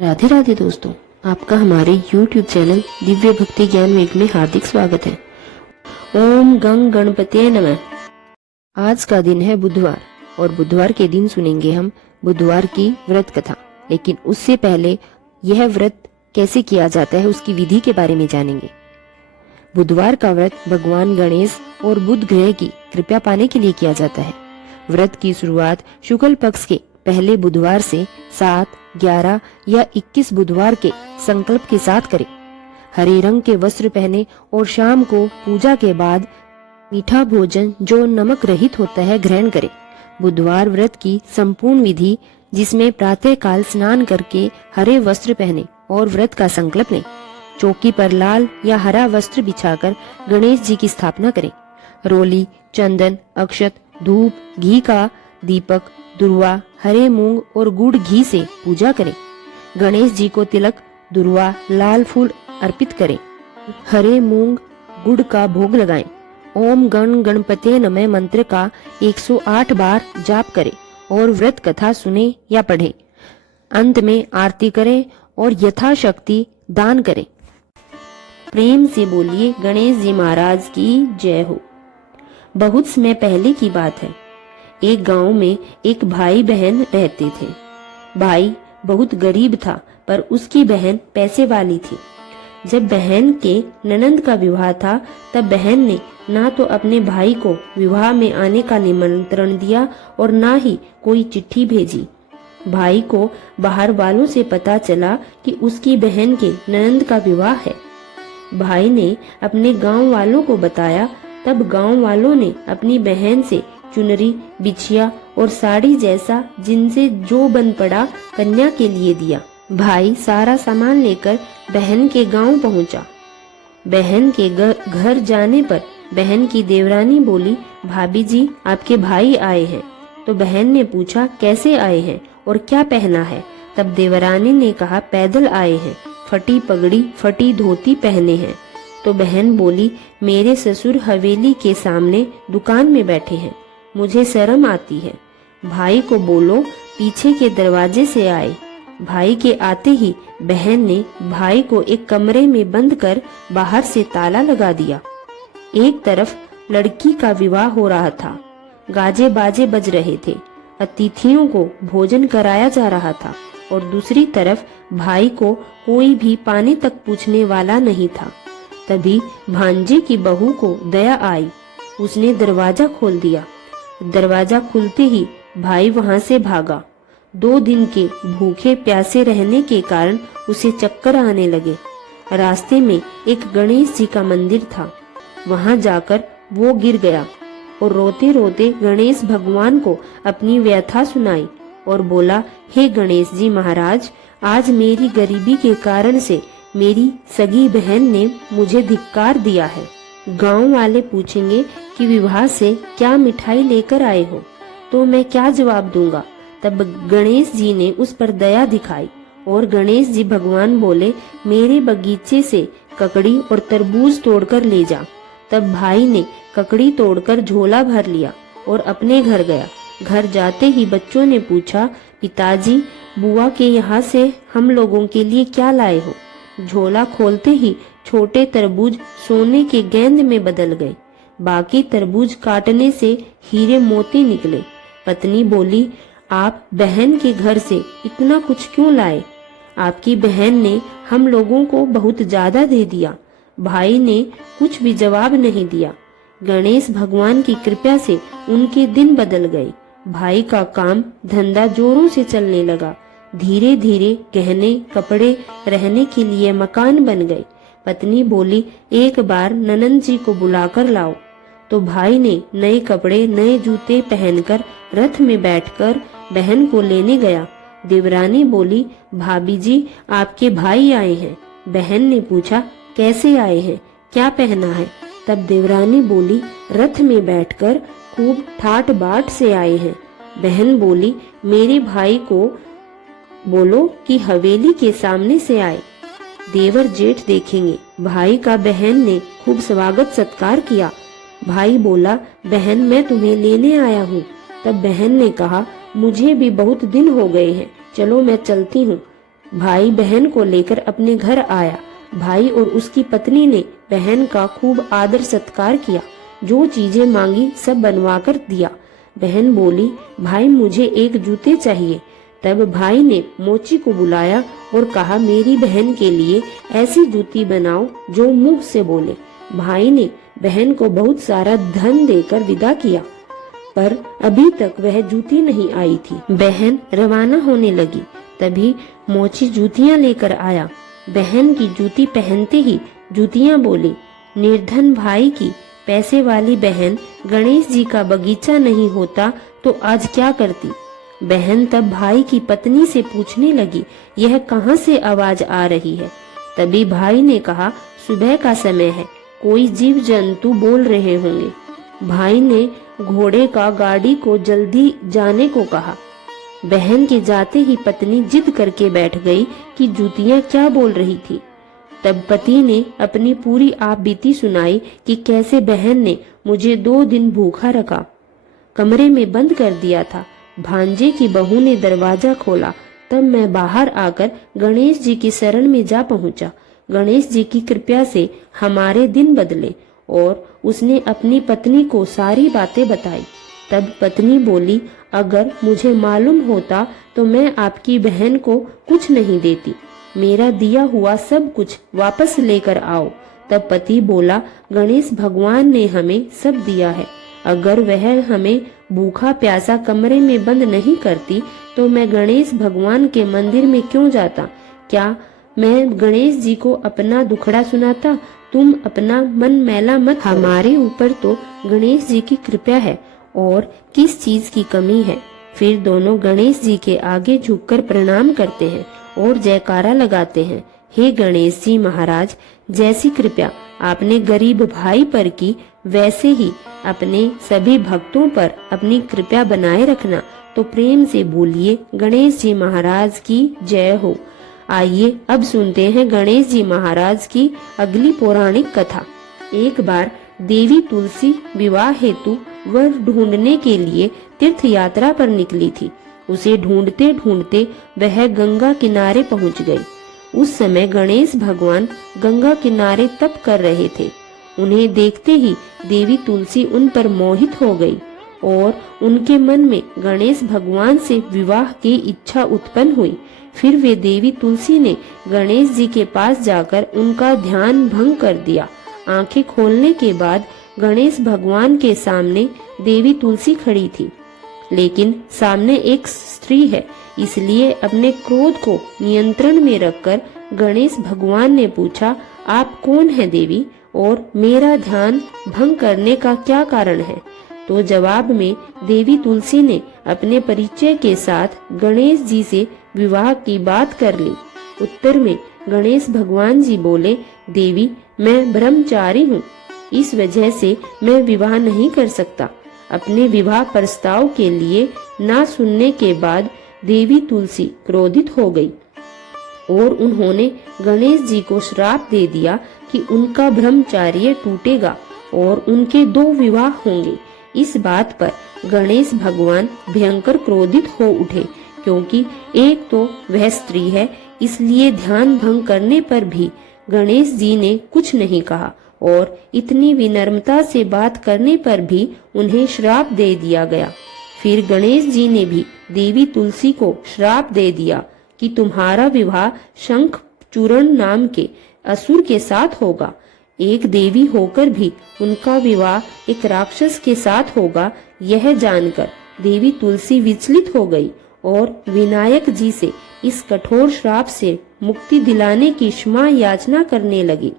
राधे राधे दोस्तों, आपका हमारे YouTube चैनल दिव्य भक्ति ज्ञान वेग में हार्दिक स्वागत है। ओम गंग गणपते नमः। आज का दिन है बुधवार और बुधवार के दिन सुनेंगे हम बुधवार की व्रत कथा। लेकिन उससे पहले यह व्रत कैसे किया जाता है उसकी विधि के बारे में जानेंगे। बुधवार का व्रत भगवान गणेश और बुध ग्रह की कृपा पाने के लिए किया जाता है। व्रत की शुरुआत शुक्ल पक्ष के पहले बुधवार से 7, 11 या 21 बुधवार के संकल्प के साथ करें। हरे रंग के वस्त्र पहने और शाम को पूजा के बाद मीठा भोजन जो नमक रहित होता है ग्रहण करें। बुधवार व्रत की संपूर्ण विधि, जिसमें प्रातः काल स्नान करके हरे वस्त्र पहने और व्रत का संकल्प लें। चौकी पर लाल या हरा वस्त्र बिछाकर गणेश जी की स्थापना करें। रोली, चंदन, अक्षत, धूप, घी का दीपक, दुर्वा, हरे मूंग और गुड़ घी से पूजा करें। गणेश जी को तिलक, दुर्वा, लाल फूल अर्पित करें। हरे मूंग गुड़ का भोग लगाएं। ओम गण गणपते नमः मंत्र का 108 बार जाप करें और व्रत कथा सुने या पढ़ें। अंत में आरती करें और यथाशक्ति दान करें। प्रेम से बोलिए गणेश जी महाराज की जय हो। बहुत समय पहले की बात है। एक गांव में एक भाई बहन रहते थे। भाई बहुत गरीब था पर उसकी बहन पैसे वाली थी। जब बहन के ननंद का विवाह था तब बहन ने ना तो अपने भाई को विवाह में आने का निमंत्रण दिया और ना ही कोई चिट्ठी भेजी। भाई को बाहर वालों से पता चला कि उसकी बहन के ननंद का विवाह है। भाई ने अपने गांव वालों को बताया। तब गांव वालों ने अपनी बहन से चुनरी, बिछिया और साड़ी जैसा जिनसे जो बन पड़ा कन्या के लिए दिया। भाई सारा सामान लेकर बहन के गांव पहुंचा। बहन के घर जाने पर बहन की देवरानी बोली, भाभी जी आपके भाई आए हैं। तो बहन ने पूछा, कैसे आए हैं और क्या पहना है? तब देवरानी ने कहा, पैदल आए हैं, फटी पगड़ी फटी धोती पहने हैं। तो बहन बोली, मेरे ससुर हवेली के सामने दुकान में बैठे हैं, मुझे शर्म आती है। भाई को बोलो पीछे के दरवाजे से आए। भाई के आते ही बहन ने भाई को एक कमरे में बंद कर बाहर से ताला लगा दिया। एक तरफ लड़की का विवाह हो रहा था, गाजे बाजे बज रहे थे, अतिथियों को भोजन कराया जा रहा था और दूसरी तरफ भाई को कोई भी पानी तक पूछने वाला नहीं था। तभी भांजे की बहू को दया आई। उसने दरवाजा खोल दिया। दरवाजा खुलते ही भाई वहां से भागा। 2 दिन के भूखे प्यासे रहने के कारण उसे चक्कर आने लगे। रास्ते में एक गणेश जी का मंदिर था। वहां जाकर वो गिर गया और रोते रोते गणेश भगवान को अपनी व्यथा सुनाई और बोला, हे गणेश जी महाराज, आज मेरी गरीबी के कारण से मेरी सगी बहन ने मुझे धिक्कार दिया है। गांव वाले पूछेंगे कि विवाह से क्या मिठाई लेकर आए हो, तो मैं क्या जवाब दूंगा? तब गणेश जी ने उस पर दया दिखाई और गणेश जी भगवान बोले, मेरे बगीचे से ककड़ी और तरबूज तोड़कर ले जा। तब भाई ने ककड़ी तोड़कर झोला भर लिया और अपने घर गया। घर जाते ही बच्चों ने पूछा, पिताजी बुआ के यहाँ से हम लोगों के लिए क्या लाए हो? झोला खोलते ही छोटे तरबूज सोने के गेंद में बदल गए। बाकी तरबूज काटने से हीरे मोती निकले। पत्नी बोली, आप बहन के घर से इतना कुछ क्यों लाए? आपकी बहन ने हम लोगों को बहुत ज्यादा दे दिया। भाई ने कुछ भी जवाब नहीं दिया। गणेश भगवान की कृपा से उनके दिन बदल गए। भाई का काम धंधा जोरों से चलने लगा। धीरे धीरे गहने, कपड़े, रहने के लिए मकान बन गए। पत्नी बोली, एक बार ननंद जी को बुलाकर लाओ। तो भाई ने नए कपड़े, नए जूते पहनकर रथ में बैठकर बहन को लेने गया। देवरानी बोली, भाभी जी आपके भाई आए हैं। बहन ने पूछा, कैसे आए हैं, क्या पहना है? तब देवरानी बोली, रथ में बैठकर खूब ठाट बाट से आए हैं। बहन बोली, मेरे भाई को बोलो कि हवेली के सामने से आए, देवर जेठ देखेंगे। भाई का बहन ने खूब स्वागत सत्कार किया। भाई बोला, बहन मैं तुम्हें लेने आया हूँ। तब बहन ने कहा, मुझे भी बहुत दिन हो गए हैं, चलो मैं चलती हूँ। भाई बहन को लेकर अपने घर आया। भाई और उसकी पत्नी ने बहन का खूब आदर सत्कार किया। जो चीजें मांगी सब बनवा कर दिया। बहन बोली, भाई मुझे एक जूते चाहिए। तब भाई ने मोची को बुलाया और कहा, मेरी बहन के लिए ऐसी जूती बनाओ जो मुंह से बोले। भाई ने बहन को बहुत सारा धन देकर विदा किया, पर अभी तक वह जूती नहीं आई थी। बहन रवाना होने लगी, तभी मोची जूतियां लेकर आया। बहन की जूती पहनते ही जूतियां बोली, निर्धन भाई की पैसे वाली बहन, गणेश जी का बगीचा नहीं होता तो आज क्या करती। बहन तब भाई की पत्नी से पूछने लगी, यह कहाँ से आवाज आ रही है। तभी भाई ने कहा, सुबह का समय है, कोई जीव जंतु बोल रहे होंगे। भाई ने घोड़े का गाड़ी को जल्दी जाने को कहा। बहन के जाते ही पत्नी जिद करके बैठ गई कि जूतियां क्या बोल रही थी। तब पति ने अपनी पूरी आपबीती सुनाई कि कैसे बहन ने मुझे 2 दिन भूखा रखा, कमरे में बंद कर दिया था। भांजे की बहू ने दरवाजा खोला, तब मैं बाहर आकर गणेश जी की शरण में जा पहुंचा। गणेश जी की कृपा से हमारे दिन बदले और उसने अपनी पत्नी को सारी बातें बताई। तब पत्नी बोली, अगर मुझे मालूम होता तो मैं आपकी बहन को कुछ नहीं देती। मेरा दिया हुआ सब कुछ वापस लेकर आओ। तब पति बोला, गणेश भगवान ने हमें सब दिया है, अगर वह हमें भूखा प्यासा कमरे में बंद नहीं करती तो मैं गणेश भगवान के मंदिर में क्यों जाता। क्या मैं गणेश जी को अपना दुखड़ा सुनाता। तुम अपना मन मैला मत, हमारे ऊपर तो गणेश जी की कृपा है और किस चीज की कमी है। फिर दोनों गणेश जी के आगे झुककर प्रणाम करते हैं और जयकारा लगाते हैं। हे गणेश जी महाराज, जैसी कृपा आपने गरीब भाई पर की, वैसे ही अपने सभी भक्तों पर अपनी कृपा बनाए रखना। तो प्रेम से बोलिए, गणेश जी महाराज की जय हो। आइए अब सुनते हैं गणेश जी महाराज की अगली पौराणिक कथा। एक बार देवी तुलसी विवाह हेतु वर ढूंढने के लिए तीर्थ यात्रा पर निकली थी। उसे ढूंढते ढूंढते वह गंगा किनारे पहुंच गई। उस समय गणेश भगवान गंगा किनारे तप कर रहे थे। उन्हें देखते ही देवी तुलसी उन पर मोहित हो गई और उनके मन में गणेश भगवान से विवाह की इच्छा उत्पन्न हुई। फिर वे देवी तुलसी ने गणेश जी के पास जाकर उनका ध्यान भंग कर दिया। आंखें खोलने के बाद गणेश भगवान के सामने देवी तुलसी खड़ी थी, लेकिन सामने एक स्त्री है, इसलिए अपने क्रोध को नियंत्रण में रखकर गणेश भगवान ने पूछा, आप कौन है देवी और मेरा ध्यान भंग करने का क्या कारण है। तो जवाब में देवी तुलसी ने अपने परिचय के साथ गणेश जी से विवाह की बात कर ली। उत्तर में गणेश भगवान जी बोले, देवी मैं ब्रह्मचारी हूँ, इस वजह से मैं विवाह नहीं कर सकता। अपने विवाह प्रस्ताव के लिए ना सुनने के बाद देवी तुलसी क्रोधित हो गई और उन्होंने गणेश जी को श्राप दे दिया कि उनका ब्रह्मचर्य टूटेगा और उनके 2 विवाह होंगे। इस बात पर गणेश भगवान भयंकर क्रोधित हो उठे, क्योंकि एक तो वह स्त्री है, इसलिए ध्यान भंग करने पर भी गणेश जी ने कुछ नहीं कहा और इतनी विनम्रता से बात करने पर भी उन्हें श्राप दे दिया गया। फिर गणेश जी ने भी देवी तुलसी को श्राप दे दिया कि तुम्हारा विवाह शंख चूरण नाम के असुर के साथ होगा। एक देवी होकर भी उनका विवाह एक राक्षस के साथ होगा। यह जानकर देवी तुलसी विचलित हो गई और विनायक जी से इस कठोर श्राप से मुक्ति दिलाने की क्षमा याचना करने लगी।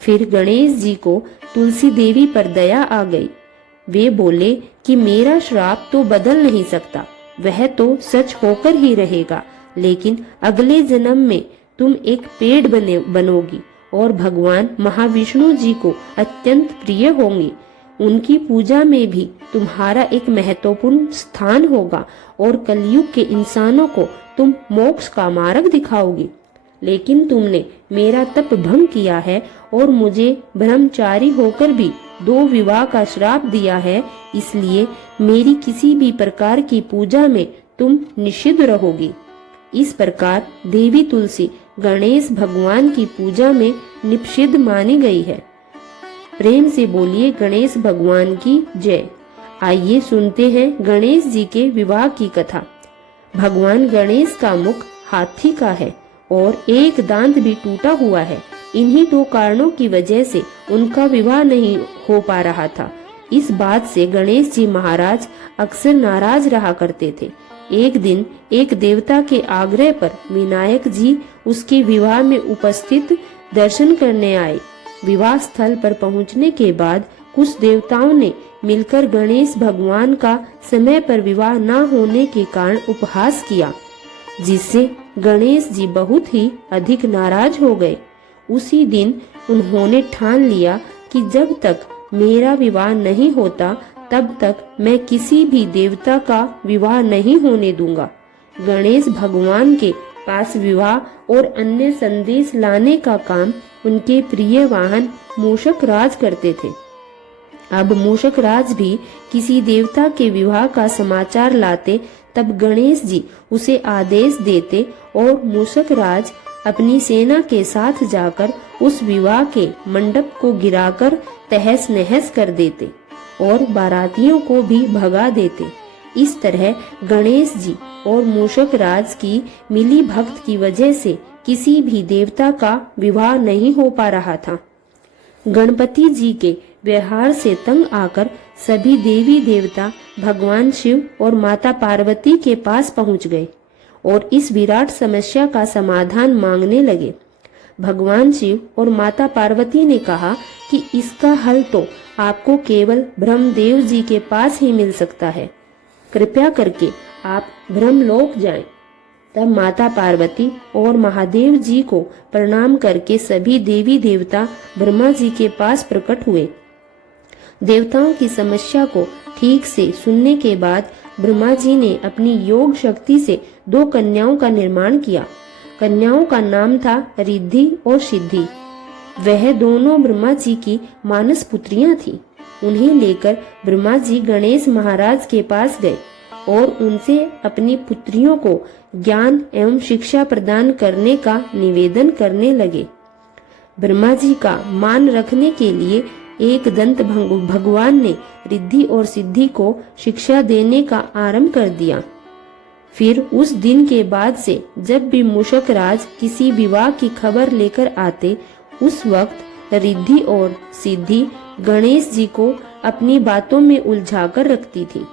फिर गणेश जी को तुलसी देवी पर दया आ गई। वे बोले कि मेरा श्राप तो बदल नहीं सकता, वह तो सच होकर ही रहेगा, लेकिन अगले जन्म में तुम एक पेड़ बनोगी और भगवान महाविष्णु जी को अत्यंत प्रिय होंगी। उनकी पूजा में भी तुम्हारा एक महत्वपूर्ण स्थान होगा और कलयुग के इंसानों को तुम मोक्ष का मार्ग दिखाओगी। लेकिन तुमने मेरा तप भंग किया है और मुझे ब्रह्मचारी होकर भी 2 विवाह का श्राप दिया है, इसलिए मेरी किसी भी प्रकार की पूजा में तुम निषिद्ध रहोगी। इस प्रकार देवी तुलसी गणेश भगवान की पूजा में निषिद्ध मानी गई है। प्रेम से बोलिए गणेश भगवान की जय। आइए सुनते हैं गणेश जी के विवाह की कथा। भगवान गणेश का मुख हाथी का है और एक दांत भी टूटा हुआ है। इन्हीं दो कारणों की वजह से उनका विवाह नहीं हो पा रहा था। इस बात से गणेश जी महाराज अक्सर नाराज रहा करते थे। एक दिन एक देवता के आग्रह पर विनायक जी उसके विवाह में उपस्थित दर्शन करने आए। विवाह स्थल पर पहुंचने के बाद कुछ देवताओं ने मिलकर गणेश भगवान का समय पर विवाह न होने के कारण उपहास किया, जिससे गणेश जी बहुत ही अधिक नाराज हो गए। उसी दिन उन्होंने ठान लिया कि जब तक मेरा विवाह नहीं होता तब तक मैं किसी भी देवता का विवाह नहीं होने दूंगा। गणेश भगवान के पास विवाह और अन्य संदेश लाने का काम उनके प्रिय वाहन मूषक राज करते थे। अब मूषक राज भी किसी देवता के विवाह का समाचार लाते तब गणेश जी उसे आदेश देते और मूषक राज अपनी सेना के साथ जाकर उस विवाह के मंडप को गिराकर तहस नहस कर देते और बारातियों को भी भगा देते। इस तरह गणेश जी और मूषक राज की मिली भक्त की वजह से किसी भी देवता का विवाह नहीं हो पा रहा था। गणपति जी के व्यवहार से तंग आकर सभी देवी देवता भगवान शिव और माता पार्वती के पास पहुंच गए और इस विराट समस्या का समाधान मांगने लगे। भगवान शिव और माता पार्वती ने कहा कि इसका हल तो आपको केवल ब्रह्मदेव जी के पास ही मिल सकता है। कृपया करके आप ब्रह्मलोक जाएं। तब माता पार्वती और महादेव जी को प्रणाम करके सभी देवी देवता ब्रह्मा जी के पास प्रकट हुए। देवताओं की समस्या को ठीक से सुनने के बाद ब्रह्मा जी ने अपनी योग शक्ति से 2 कन्याओं का निर्माण किया। कन्याओं का नाम था रिद्धि और सिद्धि। वह दोनों ब्रह्मा जी की मानस पुत्रियां थीं। उन्हें लेकर ब्रह्मा जी गणेश महाराज के पास गए और उनसे अपनी पुत्रियों को ज्ञान एवं शिक्षा प्रदान करने का निवेदन करने लगे। ब्रह्मा जी का मान रखने के लिए एक दंत भगवान ने रिद्धि और सिद्धि को शिक्षा देने का आरंभ कर दिया। फिर उस दिन के बाद से जब भी मूषक राज किसी विवाह की खबर लेकर आते, उस वक्त रिद्धि और सिद्धि गणेश जी को अपनी बातों में उलझाकर रखती थी।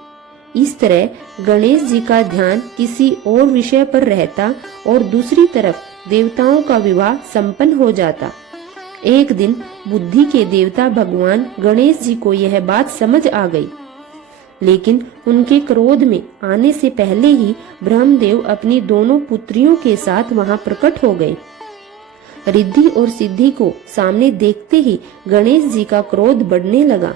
इस तरह गणेश जी का ध्यान किसी और विषय पर रहता और दूसरी तरफ देवताओं का विवाह संपन्न हो जाता। एक दिन बुद्धि के देवता भगवान गणेश जी को यह बात समझ आ गई, लेकिन उनके क्रोध में आने से पहले ही ब्रह्मदेव अपनी दोनों पुत्रियों के साथ वहां प्रकट हो गए। रिद्धि और सिद्धि को सामने देखते ही गणेश जी का क्रोध बढ़ने लगा,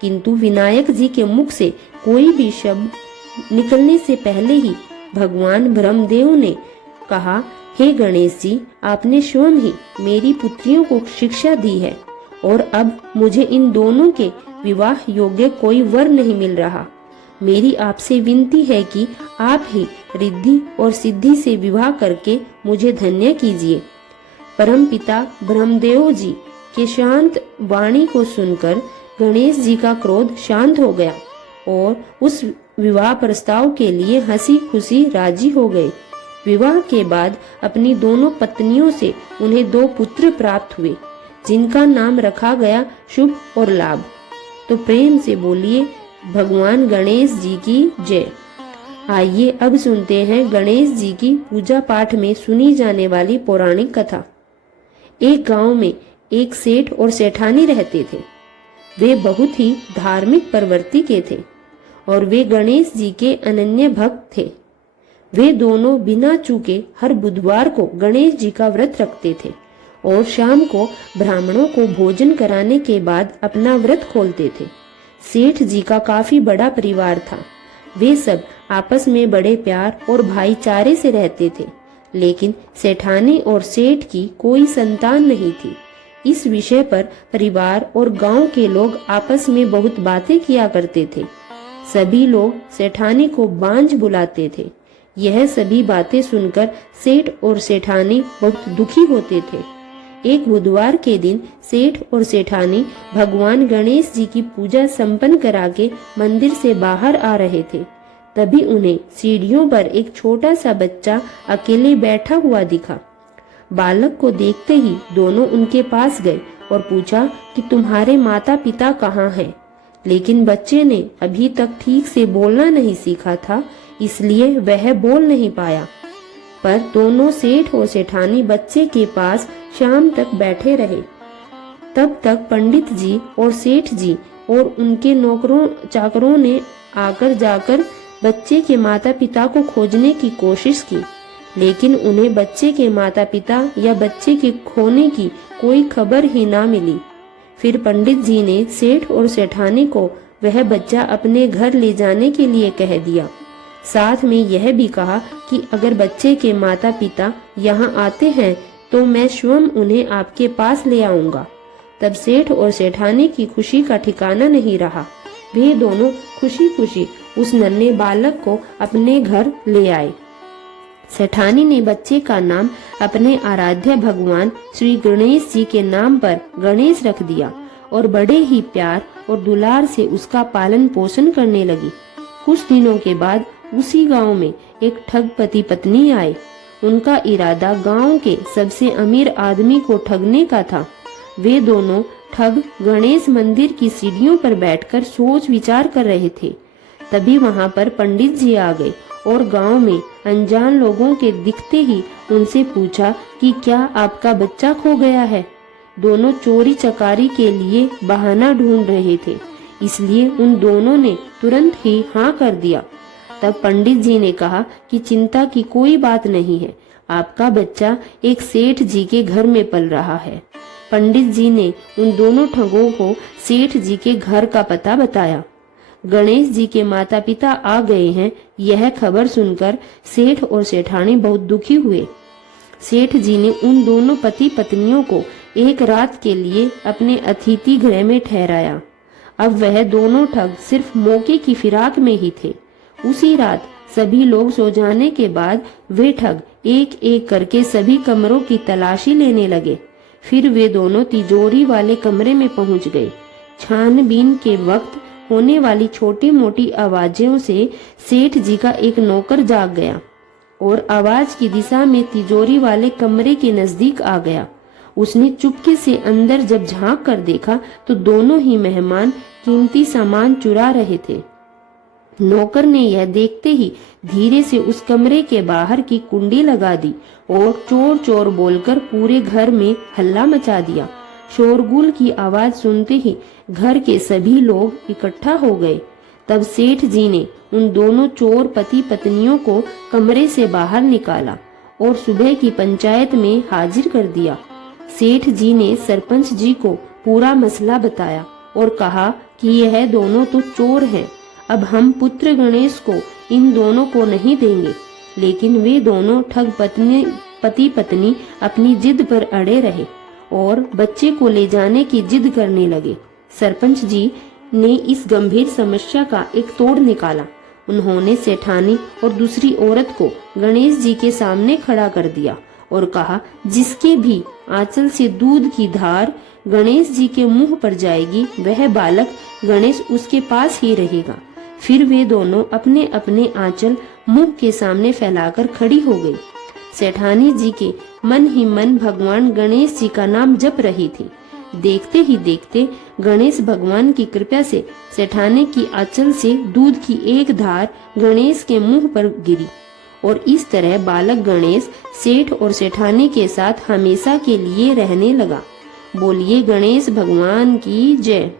किंतु विनायक जी के मुख से कोई भी शब्द निकलने से पहले ही भगवान ब्रह्मदेव ने कहा, हे गणेश जी, आपने स्वयं ही मेरी पुत्रियों को शिक्षा दी है और अब मुझे इन दोनों के विवाह योग्य कोई वर नहीं मिल रहा। मेरी आपसे विनती है कि आप ही रिद्धि और सिद्धि से विवाह करके मुझे धन्य कीजिए। परमपिता ब्रह्मदेव जी के शांत वाणी को सुनकर गणेश जी का क्रोध शांत हो गया और उस विवाह प्रस्ताव के लिए हंसी खुशी राजी हो गए। विवाह के बाद अपनी दोनों पत्नियों से उन्हें 2 पुत्र प्राप्त हुए, जिनका नाम रखा गया शुभ और लाभ। तो प्रेम से बोलिए भगवान गणेश जी की जय। आइए अब सुनते हैं गणेश जी की पूजा पाठ में सुनी जाने वाली पौराणिक कथा। एक गांव में एक सेठ और सेठानी रहते थे। वे बहुत ही धार्मिक प्रवृत्ति के थे और वे गणेश जी के अनन्य भक्त थे। वे दोनों बिना चूके हर बुधवार को गणेश जी का व्रत रखते थे और शाम को ब्राह्मणों को भोजन कराने के बाद अपना व्रत खोलते थे। सेठ जी का काफी बड़ा परिवार था। वे सब आपस में बड़े प्यार और भाईचारे से रहते थे, लेकिन सेठानी और सेठ की कोई संतान नहीं थी। इस विषय पर परिवार और गांव के लोग आपस में बहुत बातें किया करते थे। सभी लोग सेठानी को बांझ बुलाते थे। यह सभी बातें सुनकर सेठ और सेठानी बहुत दुखी होते थे। एक बुधवार के दिन सेठ और सेठानी भगवान गणेश जी की पूजा संपन्न करा के मंदिर से बाहर आ रहे थे। तभी उन्हें सीढ़ियों पर एक छोटा सा बच्चा अकेले बैठा हुआ दिखा। बालक को देखते ही दोनों उनके पास गए और पूछा कि तुम्हारे माता पिता कहाँ हैं? लेकिन बच्चे ने अभी तक ठीक से बोलना नहीं सीखा था, इसलिए वह बोल नहीं पाया। पर दोनों सेठ और सेठानी बच्चे के पास शाम तक बैठे रहे। तब तक पंडित जी और सेठ जी और उनके नौकरों चाकरों ने आकर जाकर बच्चे के माता पिता को खोजने की कोशिश की, लेकिन उन्हें बच्चे के माता पिता या बच्चे के खोने की कोई खबर ही ना मिली। फिर पंडित जी ने सेठ और सेठानी को वह बच्चा अपने घर ले जाने के लिए कह दिया। साथ में यह भी कहा कि अगर बच्चे के माता पिता यहाँ आते हैं तो मैं स्वयं उन्हें आपके पास ले आऊंगा। तब सेठ और सेठानी की खुशी का ठिकाना नहीं रहा। वे दोनों खुशी खुशी उस नन्हे बालक को अपने घर ले आए। सेठानी ने बच्चे का नाम अपने आराध्य भगवान श्री गणेश जी के नाम पर गणेश रख दिया और बड़े ही प्यार और दुलार से उसका पालन पोषण करने लगी। कुछ दिनों के बाद उसी गांव में एक ठग पति पत्नी आए। उनका इरादा गांव के सबसे अमीर आदमी को ठगने का था। वे दोनों ठग गणेश मंदिर की सीढ़ियों पर बैठकर सोच विचार कर रहे थे। तभी वहां पर पंडित जी आ गए और गांव में अनजान लोगों के दिखते ही उनसे पूछा कि क्या आपका बच्चा खो गया है? दोनों चोरी चकारी के लिए बहाना ढूंढ रहे थे, इसलिए उन दोनों ने तुरंत ही हाँ कर दिया। तब पंडित जी ने कहा कि चिंता की कोई बात नहीं है, आपका बच्चा एक सेठ जी के घर में पल रहा है। पंडित जी ने उन दोनों ठगों को सेठ जी के घर का पता बताया। गणेश जी के माता पिता आ गए हैं, यह खबर सुनकर सेठ और सेठानी बहुत दुखी हुए। सेठ जी ने उन दोनों पति पत्नियों को एक रात के लिए अपने अतिथि गृह में ठहराया। अब वह दोनों ठग सिर्फ मौके की फिराक में ही थे। उसी रात सभी लोग सो जाने के बाद वे ठग एक एक करके सभी कमरों की तलाशी लेने लगे। फिर वे दोनों तिजोरी वाले कमरे में पहुंच गए। छानबीन के वक्त होने वाली छोटी मोटी आवाजों से सेठ जी का एक नौकर जाग गया और आवाज की दिशा में तिजोरी वाले कमरे के नजदीक आ गया। उसने चुपके से अंदर जब झांक कर देखा तो दोनों ही मेहमान कीमती सामान चुरा रहे थे। नौकर ने यह देखते ही धीरे से उस कमरे के बाहर की कुंडी लगा दी और चोर चोर बोलकर पूरे घर में हल्ला मचा दिया। शोरगुल की आवाज सुनते ही घर के सभी लोग इकट्ठा हो गए। तब सेठ जी ने उन दोनों चोर पति पत्नियों को कमरे से बाहर निकाला और सुबह की पंचायत में हाजिर कर दिया। सेठ जी ने सरपंच जी को पूरा मसला बताया और कहा कि यह दोनों तो चोर हैं, अब हम पुत्र गणेश को इन दोनों को नहीं देंगे। लेकिन वे दोनों ठग पति पत्नी अपनी जिद पर अड़े रहे और बच्चे को ले जाने की जिद करने लगे। सरपंच जी ने इस गंभीर समस्या का एक तोड़ निकाला। उन्होंने सेठानी और दूसरी औरत को गणेश जी के सामने खड़ा कर दिया और कहा, जिसके भी आंचल से दूध की धार गणेश जी के मुंह पर जाएगी वह बालक गणेश उसके पास ही रहेगा। फिर वे दोनों अपने अपने आंचल मुंह के सामने फैलाकर खड़ी हो गई। सेठानी जी के मन ही मन भगवान गणेश जी का नाम जप रही थी। देखते ही देखते गणेश भगवान की कृपा से सेठानी की आंचल से दूध की एक धार गणेश के मुंह पर गिरी और इस तरह बालक गणेश सेठ और सेठानी के साथ हमेशा के लिए रहने लगा। बोलिए गणेश भगवान की जय।